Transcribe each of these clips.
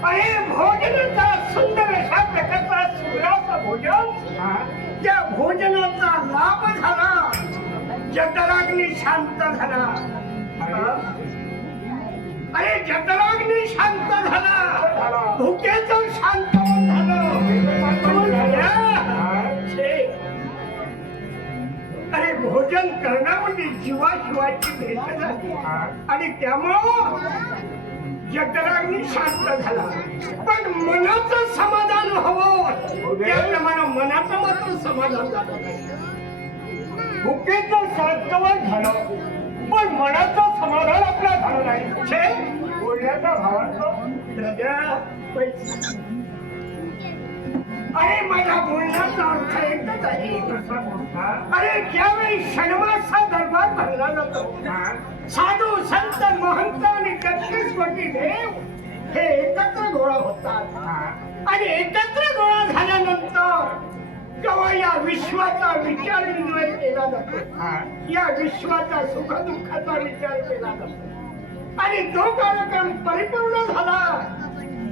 अरे भोजनाचा सुंदर अशा प्रकारचा सुराचं भोजन त्या भोजनाचा लाभ झाला जठराग्नी शांत झाला अरे जठराग्नी शांत झाला. भुकेच शांत झालं. अरे भोजन करण्यामध्ये जीवाशिवाची भेट झाली. आणि त्यामुळं जठराग्नी शांत झाला. पण मनाचं समाधान हवं. त्याप्रमाणे मनाचं मात्र समाधान झालं. भुकेचं शांतवन झालं. पण मनाचं समाधान आपला झालं नाही. छे, बोलण्याचा भावार्थ राजा, अरे माझ्या बोलण्याचा अर्थ एकच आहे. अरे ज्यावेळी शनिवारचा दरबार भरला जातो साधू संत महंत आणि तेहतीस कोटी देव हे एकत्र गोळा होतात. आणि एकत्र विश्वाचा विचार निर्णय केला जातो. या विश्वाचा सुखदुःखाचा विचार केला जातो. आणि तो कार्यक्रम परिपूर्ण झाला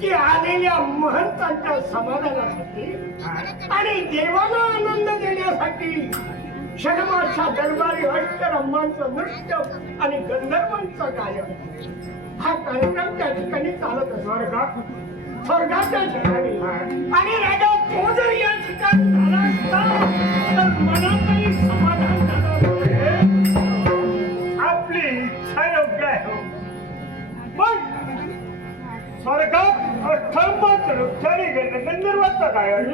की आलेल्या महंतांच्या समाधानासाठी आणि देवाला आनंद देण्यासाठी शनमाच्या दरबारी अष्टरंबांचं नृत्य आणि गंधर्वांचं गायन. हा कार्यक्रम त्या ठिकाणी चालत स्वर्गात. स्वर्गाच्या ठिकाणी. आणि राजा तो जर या ठिकाणी झाला. आपली इच्छा योग्य आहे पण स्वर्गात अष्टांगात वृक्षाने गंधर्वाचा गायन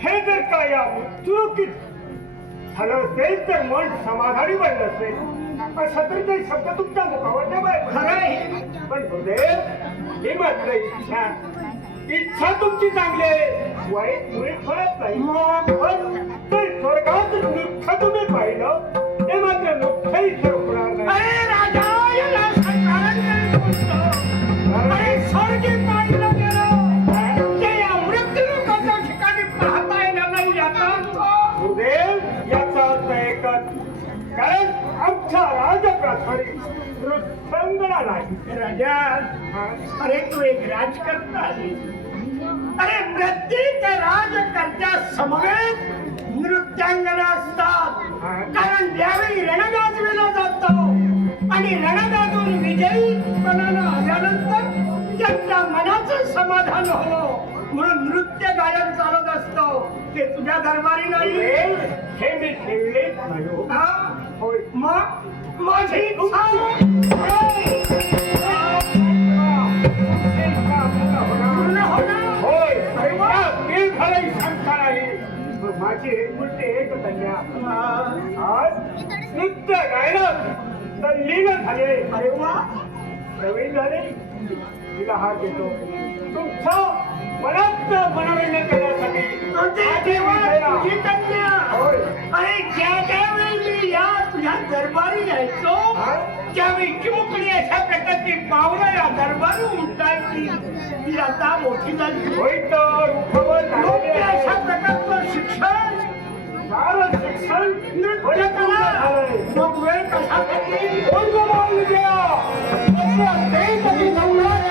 हे जर काय या झालं असेल तर मन समाधानी बनलं असेल असं तर काही शब्द तुमच्या मुखावर नाही खरं पण हृदय ही मात्र इच्छा. इच्छा तुमची चांगली आहे. वाईट मुळे कळत नाही. पण ते स्वर्गात तुम्ही पाहिलं. राजा अरे तू एक राजकर्ता आहे अरे प्रत्येक राजकर्त्या समवेत नृत्यांगना असतात कारण ज्यावेळी रणगाजविला जातो आणि रणगाजून विजयी विजयीपणानं आल्यानंतर त्यांच्या मनाचं समाधान हो म्हणून नृत्य गायन चालत असतो ते तुझ्या दरबारी नाही हे मी ठेवले नाही हो. मग माझी माझी एक मुलगी एक कन्या. आज नृत्य गायनात तल्लीन झाले अरे वा. प्रवीण झाले. तिला हात देतो. तुमचा मनात मनोरंजन करण्यासाठी अरे ज्या या दरबारी यायचो? त्यावेळी चिमुकली अशा प्रकारची पावलं या दरबारी उमटायची ती आता मोठी झाली. होय तर अशा. प्रकारचं शिक्षण सारं शिक्षण मग वेळ कशासाठी?